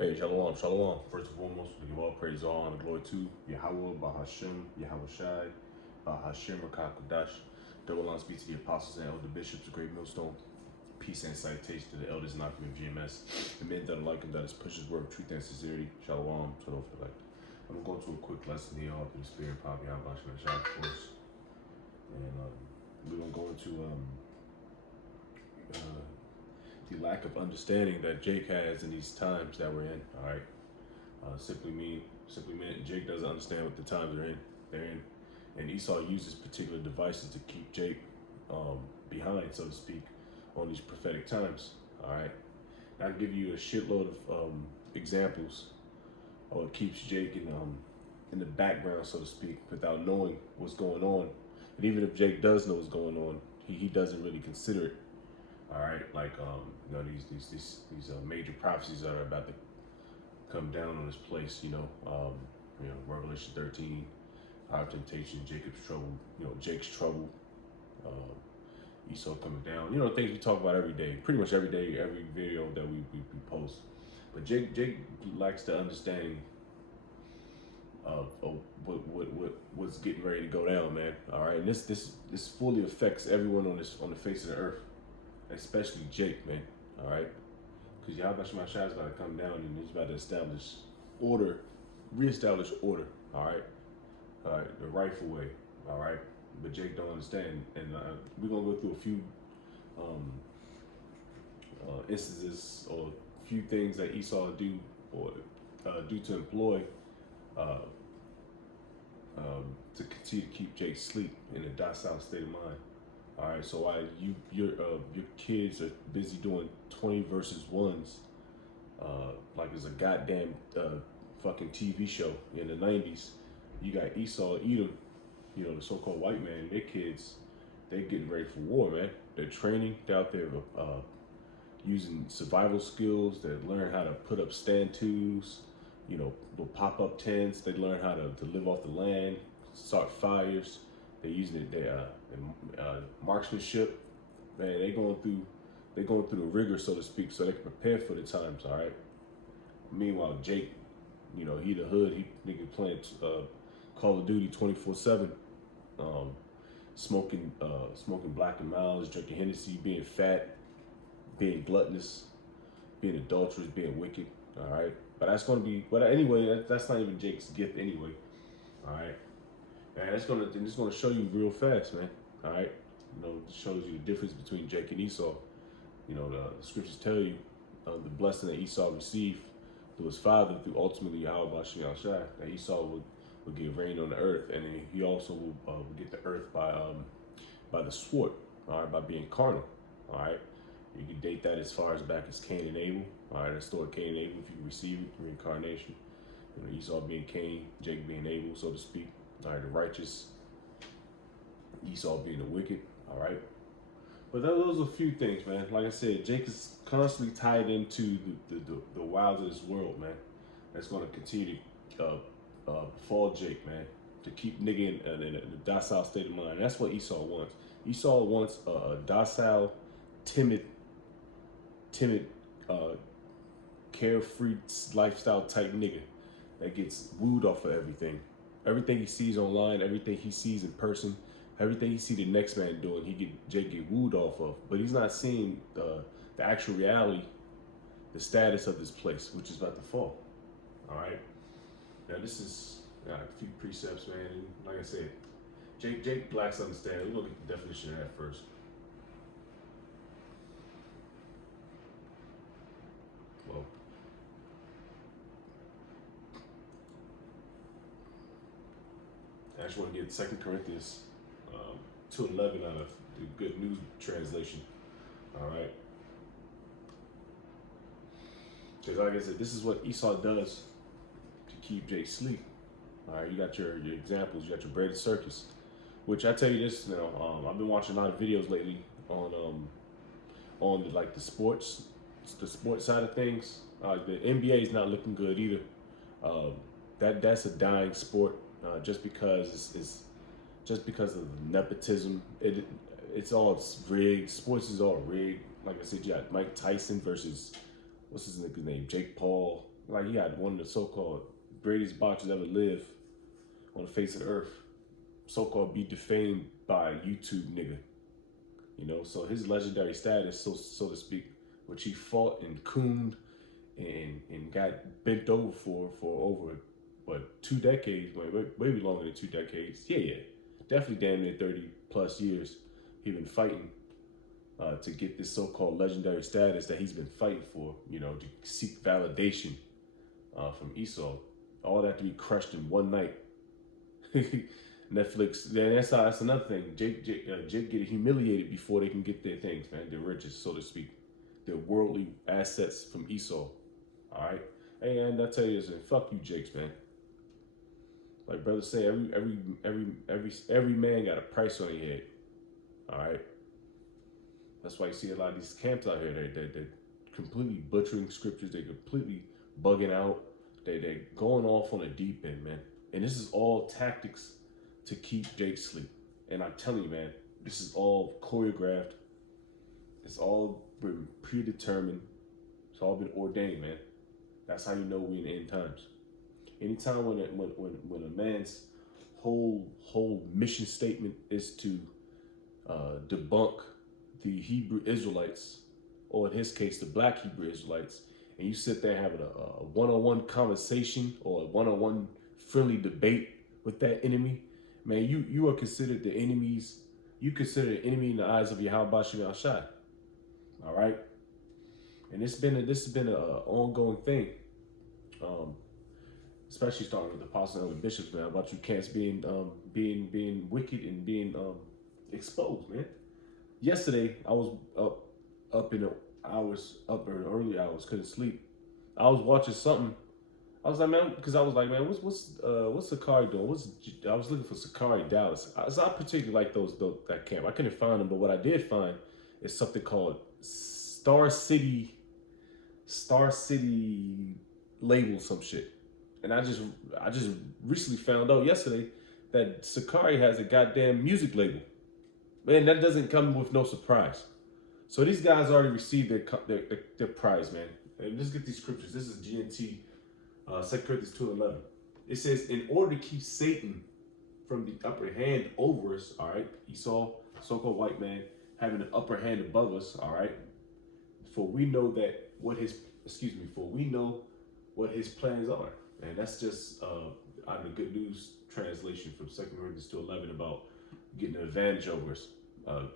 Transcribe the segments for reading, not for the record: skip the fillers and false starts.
Hey, shalom, shalom. First and foremost, we give all praise, all honor, and glory to Yahweh, Bahashem, Yahweh Shai, Bahashem, Rakakadash. Double honors be to the apostles and elder bishops of Great Millstone. Peace and salutation to the elders and occupant of GMS. The men that are like him, that is push his word of truth and sincerity. Shalom, to the like. I'm going to go to a quick lesson here all through the spirit, Pop Yahweh Shai, of course. And we're going to go into the lack of understanding that Jake has in these times that we're in. All right, simply meant Jake doesn't understand what the times they're in, and Esau uses particular devices to keep Jake behind, so to speak, on these prophetic times. All right, I'll give you a shitload of examples of what keeps Jake in the background, so to speak, without knowing what's going on. And even if Jake does know what's going on, he doesn't really consider it. All right, like these major prophecies that are about to come down on this place. Revelation 13, Power of Temptation, Jacob's trouble. Jake's trouble, Esau coming down. Things we talk about every day, pretty much every day, every video that we post. But Jake lacks the understanding of what's getting ready to go down, man. All right, and this fully affects everyone on the face of the earth. Especially Jake, man. All right, because Yahweh Shai is about to come down and he's about to reestablish order. All right, the rightful way. All right, but Jake don't understand, and we're gonna go through a few instances or a few things that Esau do or do to employ to continue to keep Jake asleep in a docile state of mind. All right, so while your kids are busy doing 20 versus 1s, like it's a goddamn fucking TV show in the 90s, you got Esau, Edom, the so-called white man, their kids, they're getting ready for war, man. They're training, they're out there using survival skills. They learn how to put up stand-tos, pop-up tents. They learn how to live off the land, start fires. They're using it. Marksmanship, man. They're going through the rigor, so to speak, so they can prepare for the times. All right. Meanwhile, Jake, he the hood. He playing Call of Duty 24/7, smoking Black and Milds, drinking Hennessy, being fat, being gluttonous, being adulterous, being wicked. All right. But that's going to be. But anyway, that's not even Jake's gift anyway. All right. And it's gonna show you real fast, man. All right, it shows you the difference between Jake and Esau. The scriptures tell you the blessing that Esau received through his father, through ultimately Yahweh Bashem Shai, that Esau would get rain on the earth, and then he also will get the earth by the sword, all right, by being carnal. All right, you can date that as far as back as Cain and Abel. All right, the story of Cain and Abel, if you receive it, reincarnation. Esau being Cain, Jake being Abel, so to speak. All right, the righteous, Esau being the wicked. All right, but those are a few things, man. Like I said, Jake is constantly tied into the wilds of this world, man. That's going to continue to fall Jake, man, to keep nigga in a docile state of mind. That's what Esau wants. Esau wants a docile, timid, carefree lifestyle type nigga that gets wooed off of everything. Everything he sees online, everything he sees in person, everything he see the next man doing, Jake get wooed off of. But he's not seeing the actual reality, the status of this place, which is about to fall. All right. Now this is a few precepts, man. And like I said, Jake lacks understanding. We're gonna get the definition of that first. Well, I just want to get 2 Corinthians 2:11 out of the Good News Translation. All right. Because like I said, this is what Esau does to keep Jake asleep. All right, you got your examples. You got your braided circus, which I tell you this, I've been watching a lot of videos lately on the sports side of things. The NBA is not looking good either. That's a dying sport. Just because of nepotism, it's all rigged. Sports is all rigged. Like I said, you got Mike Tyson versus what's his name, Jake Paul. Like he had one of the so-called greatest boxers ever live on the face of the earth, so-called be defamed by a YouTube nigga. You know, so his legendary status, so to speak, which he fought and cooned and got bent over for over what 2 decades, maybe longer than 2 decades. Yeah, definitely damn near 30+ years. He been fighting to get this so-called legendary status that he's been fighting for. You know, to seek validation from Esau. All that to be crushed in one night. Netflix, that's another thing. Jake get humiliated before they can get their things, man. Their riches, so to speak, their worldly assets from Esau. All right, hey, and I tell you this, fuck you, Jakes, man. Like brothers say, every man got a price on their head. All right, that's why you see a lot of these camps out here. They're completely butchering scriptures. They're completely bugging out. They're going off on a deep end, man. And this is all tactics to keep Jake asleep. And I'm telling you, man, this is all choreographed. It's all been predetermined. It's all been ordained, man. That's how you know we're in the end times. Anytime when a man's whole mission statement is to debunk the Hebrew Israelites, or in his case, the black Hebrew Israelites, and you sit there having a one-on-one conversation or a one-on-one friendly debate with that enemy, man, you are considered the enemies. You consider the enemy in the eyes of Yahweh Shem Shai. All right, and this has been an ongoing thing, especially starting with the apostles and the bishops, man, about you cats being wicked and being exposed, man. Yesterday I was up in the hours, up in the early hours, couldn't sleep. I was watching something. I was like, man, because I was like, man, what's Sakari doing? I was looking for Sakari Dallas. I particularly like that camp. I couldn't find them, but what I did find is something called Star City label, some shit. And I just recently found out yesterday that Sakari has a goddamn music label. Man, that doesn't come with no surprise. So these guys already received their prize, man. And let's get these scriptures. This is GNT. 2 Corinthians 2:11. It says, in order to keep Satan from the upper hand over us, all right, Esau, so-called white man, having an upper hand above us, all right, for we know what his plans are. And that's just out of the Good News translation from 2 Corinthians 2:11 about getting an advantage over us.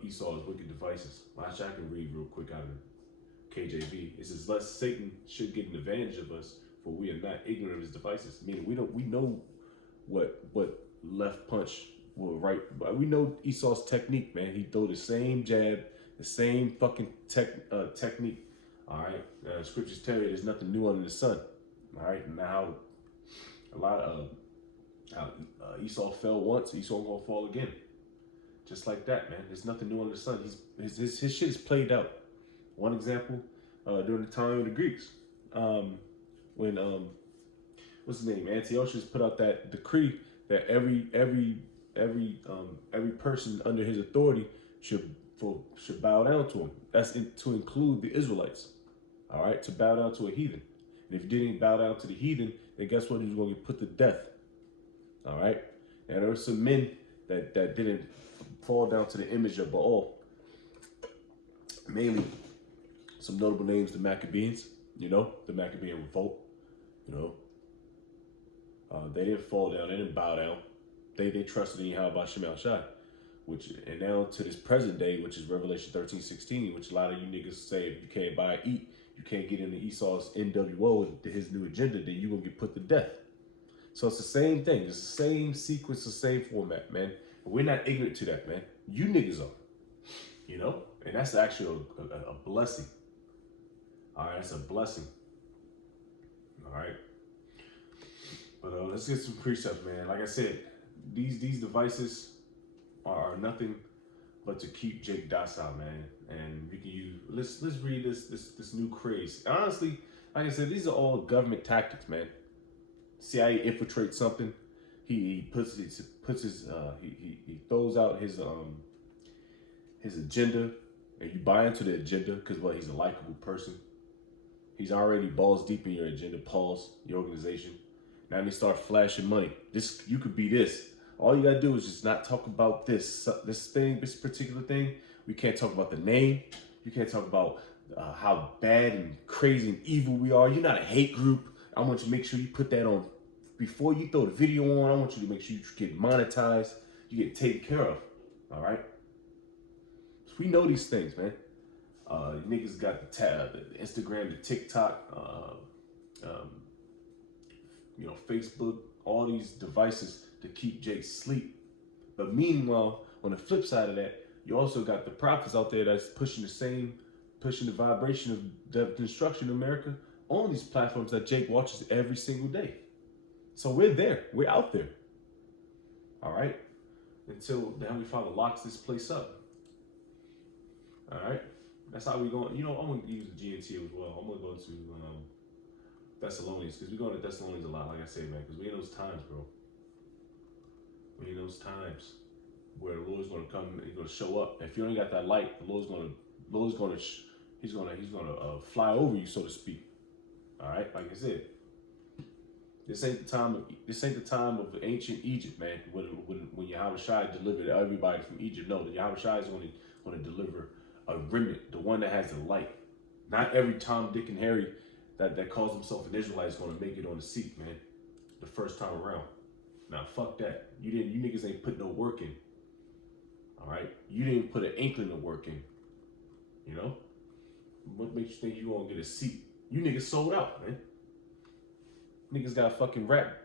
Esau's wicked devices. Actually, I can read real quick out of KJV. It says, lest Satan should get an advantage of us, for we are not ignorant of his devices. Meaning we know what left punch will right. We know Esau's technique, man. He throw the same jab, the same fucking technique. All right. Scriptures tell you there's nothing new under the sun. All right. Now a lot of Esau fell once, Esau gonna fall again. Just like that, man. There's nothing new under the sun. His shit is played out. One example, during the time of the Greeks. When what's his name? Antiochus put out that decree that every person under his authority should bow down to him. That's to include the Israelites. All right, to bow down to a heathen. And if you didn't bow down to the heathen, then guess what? He was going to get put to death. All right, and there were some men that didn't fall down to the image of Baal. Mainly, some notable names: the Maccabees. You know, the Maccabean revolt. You know, they didn't fall down. They didn't bow down. They trusted in Yahweh Shem Shai, and now to this present day, which is Revelation 13:16, which a lot of you niggas say if you can't buy, eat, you can't get into Esau's NWO, his new agenda, then you gonna get put to death. So it's the same thing. It's the same sequence, the same format, man. But we're not ignorant to that, man. You niggas are. You know, and that's actually a blessing. All right, that's a blessing. All right, but let's get some precepts, man. Like I said, these devices are nothing but to keep Jake docile, man. And we can use. Let's read this new craze. Honestly, like I said, these are all government tactics, man. CIA infiltrates something. He throws out his agenda, and you buy into the agenda because he's a likable person. He's already balls deep in your agenda, pause, your organization. Now they start flashing money. You could be this. All you gotta do is just not talk about this particular thing. We can't talk about the name. You can't talk about how bad and crazy and evil we are. You're not a hate group. I want you to make sure you put that on before you throw the video on. I want you to make sure you get monetized, you get taken care of. All right. We know these things, man. Niggas got the Instagram, the TikTok, Facebook, all these devices to keep Jake asleep. But meanwhile, on the flip side of that, you also got the prophets out there that's pushing the vibration of the destruction of America on these platforms that Jake watches every single day. So we're there. We're out there. All right? Until the Heavenly Father locks this place up. All right? That's how we're going. I'm going to use the GNT as well. I'm going to go to Thessalonians, because we're going to Thessalonians a lot, like I say, man, because we're in those times, bro. We're in those times where the Lord's going to come and he's going to show up. If you ain't got that light, the Lord's going to fly over you, so to speak. All right? Like I said, this ain't the time of ancient Egypt, man, when Yahweh Shai delivered everybody from Egypt. No, the Yahweh Shai is going to deliver a remnant, the one that has the light. Not every Tom, Dick, and Harry that calls himself an Israelite is going to make it on the seat, man, the first time around. Now, fuck that. You niggas ain't put no work in. All right? You didn't put an inkling of work in. You know? What makes you think you going to get a seat? You niggas sold out, man. Niggas got fucking rap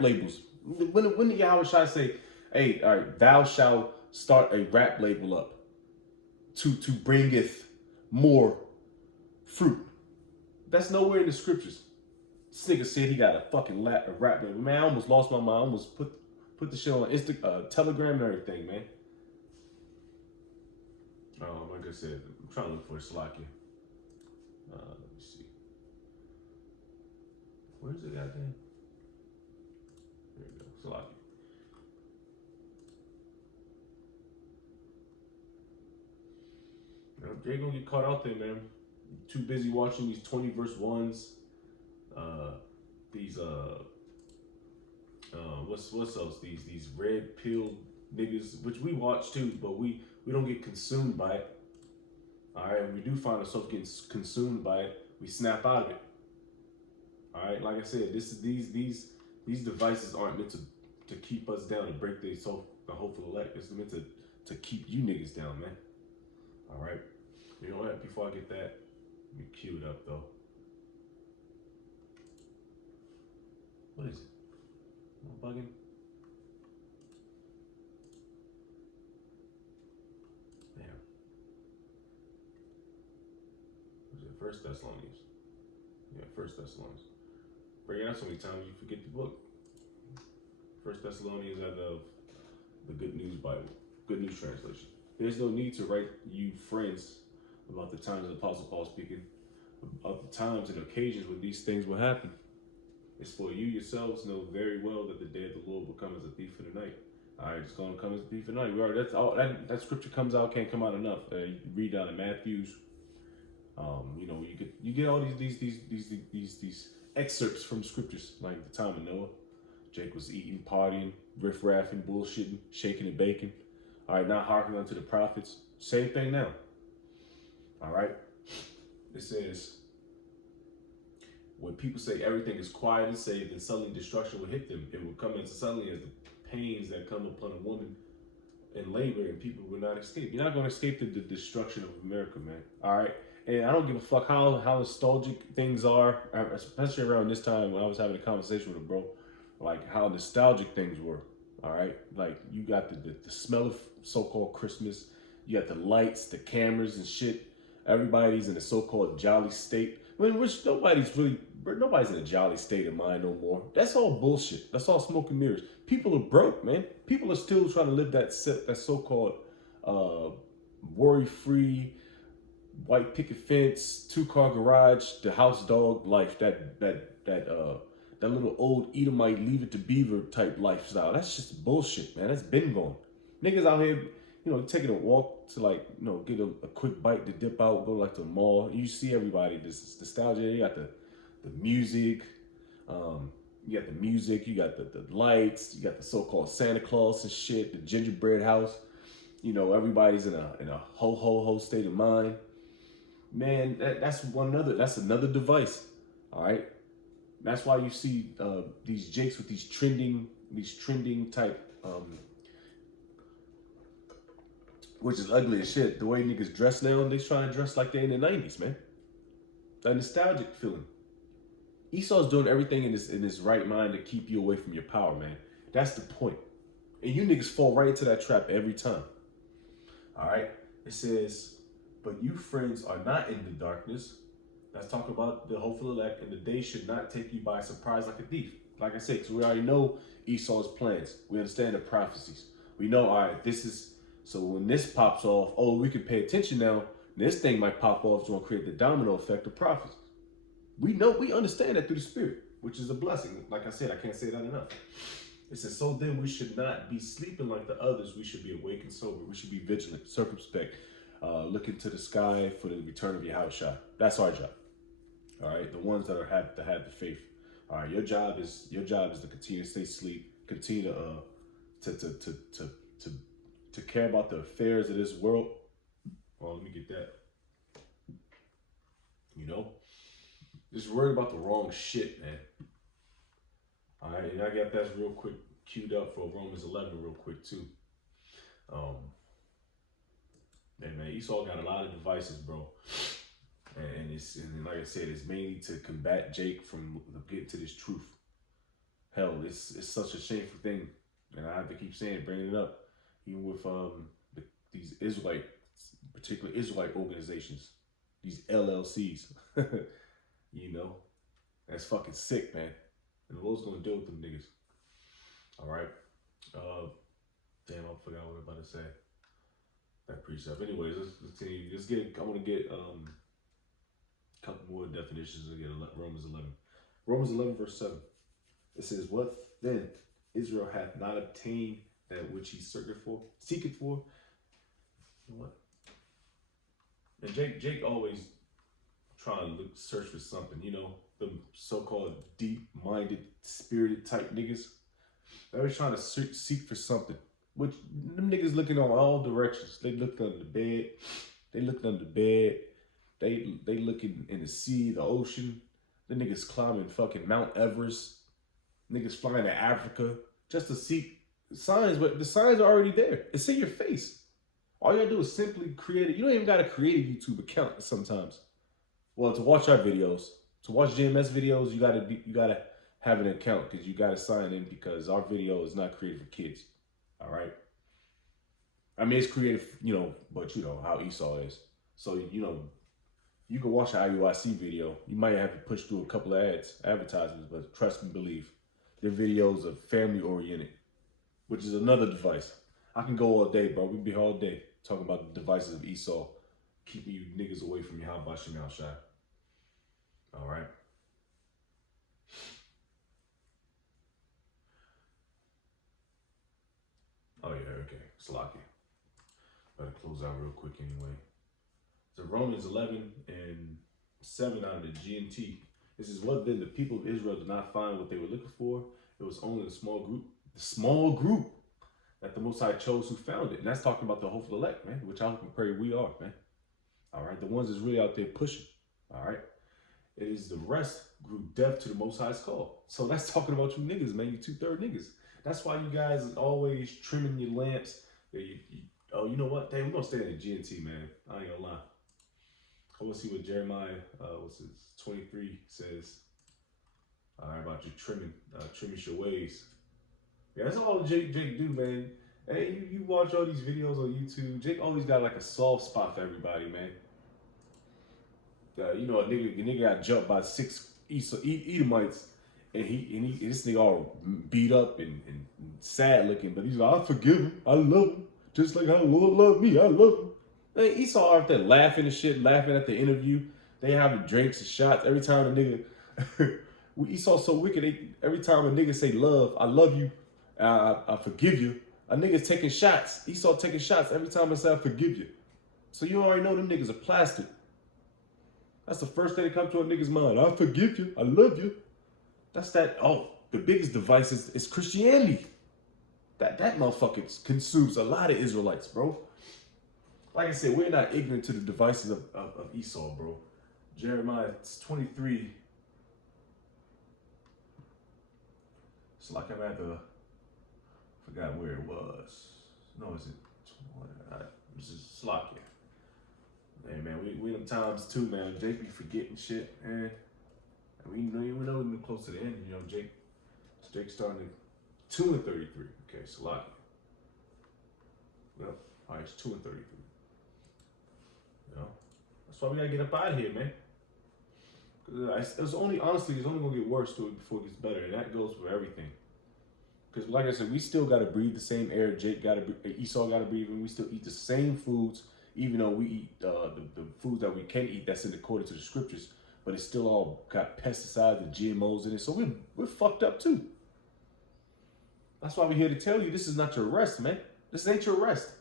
labels. When did Yahweh Shai say, hey, all right, thou shalt start a rap label up to bringeth more fruit? That's nowhere in the scriptures. This nigga said he got a fucking rap label. Man, I almost lost my mind. I almost put the shit on Telegram and everything, man. Like I said, I'm trying to look for a Salakia. Let me see. Where's it goddamn? There you go, Salakia. Jay gonna get caught out there, man. Too busy watching these 20 verse ones. What's else? These red pill niggas, which we watch too, but we don't get consumed by it. All right, and we do find ourselves getting consumed by it. We snap out of it. All right, like I said, these devices aren't meant to keep us down and break the hopeful elect. It's meant to keep you niggas down, man. All right. You know what? Before I get that, let me cue it up though. What is it? Am I bugging? Damn. Was it First Thessalonians? Yeah, First Thessalonians. Bring it out so many times you forget the book. First Thessalonians out of the Good News Bible, Good News Translation. There's no need to write you friends about the times of the Apostle Paul speaking, of the times and occasions when these things will happen. It's for you yourselves know very well that the day of the Lord will come as a thief in the night. All right, it's going to come as a thief in the night. We already, that's all, that scripture comes out, can't come out enough. You read down in Matthew's. You get all these excerpts from scriptures, like the time of Noah. Jake was eating, partying, riff-raffing, bullshitting, shaking and baking. All right, not hearkening unto the prophets. Same thing now. All right. It says, when people say everything is quiet and safe, then suddenly destruction will hit them. It will come as suddenly as the pains that come upon a woman in labor, and people will not escape. You're not going to escape the destruction of America, man. All right. And I don't give a fuck how nostalgic things are, especially around this time when I was having a conversation with a bro, like how nostalgic things were. All right. Like you got the smell of so-called Christmas. You got the lights, the cameras and shit. Everybody's in a so-called jolly state. Which nobody's in a jolly state of mind no more. That's all bullshit. That's all smoke and mirrors. People are broke, man. People are still trying to live that so-called worry-free, white picket fence, 2-car garage, the house dog life. That little old Edomite Leave It to Beaver type lifestyle. That's just bullshit, man. That's been gone. Niggas out here taking a walk to like, get a quick bite to dip out, go like to the mall. And you see everybody, this nostalgia. You got the music, you got the music, you got the lights, you got the so-called Santa Claus and shit, the gingerbread house. Everybody's in a ho state of mind. Man, that's another device. All right. That's why you see these jakes with these trending type, which is ugly as shit. The way niggas dress now, they trying to dress like they in the 90s, man. That nostalgic feeling. Esau's doing everything in his right mind to keep you away from your power, man. That's the point. And you niggas fall right into that trap every time. All right. It says, but you friends are not in the darkness. Let's talk about the hopeful elect, and the day should not take you by surprise like a thief. Like I said, because we already know Esau's plans. We understand the prophecies. We know, all right, so when this pops off, we can pay attention now. This thing might pop off, it's going to create the domino effect of prophecies. We understand that through the Spirit, which is a blessing. Like I said, I can't say that enough. It says, so then we should not be sleeping like the others. We should be awake and sober. We should be vigilant, circumspect, looking to the sky for the return of Yahushua. That's our job. All right, the ones that have the faith. All right, your job is to continue to stay asleep, continue to care about the affairs of this world. Oh, let me get that. Just worried about the wrong shit, man. All right, and I got that real quick queued up for Romans 11 real quick too. Man, Esau got a lot of devices, bro. And like I said, it's mainly to combat Jake from getting to this truth. Hell, it's such a shameful thing, and I have to keep bringing it up, even with these particular Israelite organizations, these LLCs. That's fucking sick, man. And the Lord's gonna deal with them niggas. All right. Damn, I forgot what I was about to say. That precept. Anyways, let's continue. I want to get a couple more definitions again. Romans 11. Romans 11 verse 7. It says, what then? Israel hath not obtained that which he seeketh for. You know what? And Jake always trying to search for something, the so-called deep-minded, spirited type niggas. They're always trying to seek for something, which them niggas looking on all directions. They look under the bed. They looking in the sea, the ocean. The niggas climbing fucking Mount Everest. Niggas flying to Africa just to seek signs, but the signs are already there. It's in your face. All you gotta do is simply create it. You don't even gotta create a YouTube account sometimes. Well, to watch our videos, to watch JMS videos, you gotta have an account, because you gotta sign in, because our video is not created for kids. All right. I mean, it's created, but how Esau is. So you can watch an IUIC video. You might have to push through a couple of advertisements, but trust me, believe, their videos are family oriented, which is another device. I can go all day, bro. We can be here all day talking about the devices of Esau, keeping you niggas away from Yahweh Shem Shai. All right. Oh yeah, okay. Slocky. Better close out real quick anyway. So Romans 11 and 7 out of the GNT. This is what then the people of Israel did not find what they were looking for. It was only the small group that the Most High chose who found it. And that's talking about the hopeful elect, man, which I hope and pray we are, man. All right. The ones that's really out there pushing. All right. It is the rest grew deaf to the Most High's call. So that's talking about you niggas, man. You 2/3 niggas. That's why you guys is always trimming your lamps. Oh, you know what? Damn, we're going to stay in the GNT, man. I ain't going to lie. I want to see what Jeremiah 23 says. All right, about you trimming your ways. Yeah, that's all Jake do, man. Hey, you watch all these videos on YouTube. Jake always got like a soft spot for everybody, man. A nigga got jumped by 6 Edomites, and this nigga all beat up and sad looking, but he's like, I forgive him, I love him, just like how the Lord loved me, I love him. Hey, Esau out there laughing and shit, laughing at the interview. They having drinks and shots every time the nigga. Esau so wicked. Every time a nigga say love, I love you, I forgive you, A nigga's taking shots. Esau taking shots every time I say I forgive you. So you already know them niggas are plastic. That's the first thing that comes to a nigga's mind. I forgive you. I love you. That's that. Oh, the biggest device is Christianity. That motherfucker consumes a lot of Israelites, bro. Like I said, we're not ignorant to the devices of Esau, bro. Jeremiah 23. It's like I'm at the, forgot where it was. No, is it? This is Slovakia. Hey man, we them times too, man. Jake be forgetting shit, man. And we know we're close to the end. You know, Jake starting at 2-33. Okay, Slovakia. Well, all right, it's 2-33. You know, that's why we gotta get up out of here, man. It's only gonna get worse to it before it gets better, and that goes for everything. Because like I said, we still gotta breathe the same air Esau gotta breathe, and we still eat the same foods, even though we eat the foods that we can eat that's in according to the scriptures, but it's still all got pesticides and GMOs in it, so we're fucked up too. That's why we're here to tell you this is not your rest, man. This ain't your rest.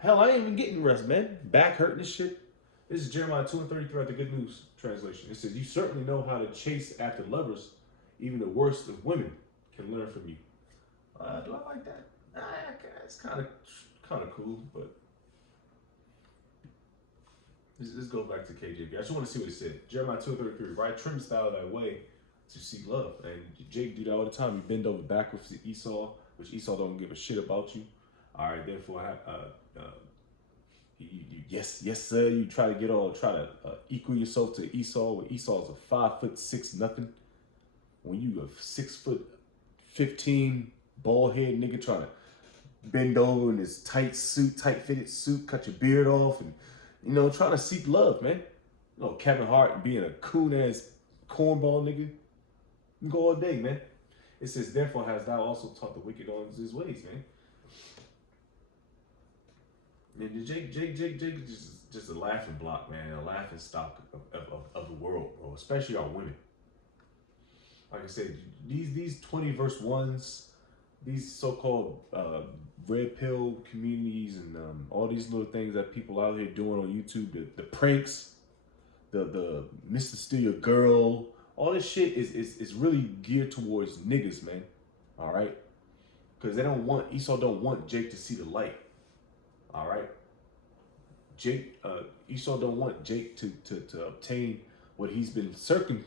Hell, I ain't even getting rest, man. Back hurting this shit. This is Jeremiah 2:33 at the Good News translation. It says, "You certainly know how to chase after lovers. Even the worst of women can learn from you." Do I like that? It's kind of cool, but let's go back to KJV. I just want to see what it said. Jeremiah 2:33. Right, trim the style that way to seek love. And Jake do that all the time. You bend over backwards to Esau, which Esau don't give a shit about you. All right, therefore, yes, sir. You try to equal yourself to Esau. Where Esau's a 5'6" nothing. When you a 6'15" bald head nigga trying to bend over in this tight fitted suit, cut your beard off, and trying to seek love, man. Kevin Hart being a coon ass cornball nigga. You go all day, man. It says, "Therefore hast thou also taught the wicked on his ways," man. And Jake is just a laughing block, man, a laughing stock of the world, bro, especially our women. Like I said, these 20 verse ones, these so-called red pill communities and all these little things that people out here doing on YouTube, the pranks, the Mr. Steal Your Girl, all this shit is really geared towards niggas, man. All right? Because Esau don't want Jake to see the light. All right, Esau don't want Jake to obtain what he's been searching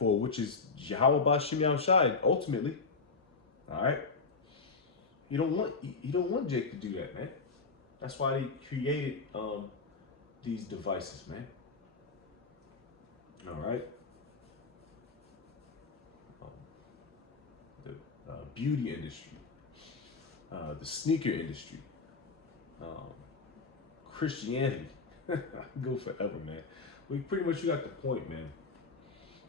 for, which is Yahweh Ba'Shem Yahushai, ultimately. All right, you don't want Jake to do that, man. That's why they created these devices, man. All right, the beauty industry, the sneaker industry. Christianity. Go forever, man. We pretty much, you got the point, man.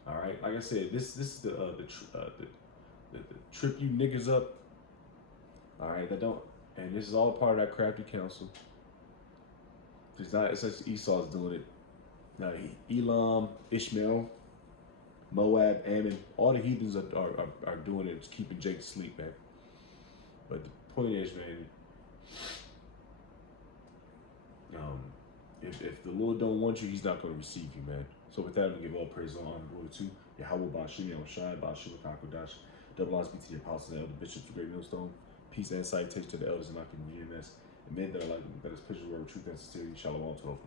All right, like I said, this is the trip you niggas up. All right, and this is all part of that crafty council. It's just Esau's doing it. Now Elam, Ishmael, Moab, Ammon, all the heathens are doing it. It's keeping Jake asleep, man. But the point is, man. If the Lord don't want you, he's not going to receive you, man. So with that, I'm going to give all praise and honor and glory to Yahweh Ba'Shem Yahushai, Ba'Shem Kakodash, double honors be to the apostles and elder bishops, the great millstone, peace and salutation to the elders in my community, and men that are like that is preaching the word of truth and sincerity. Shalom to all.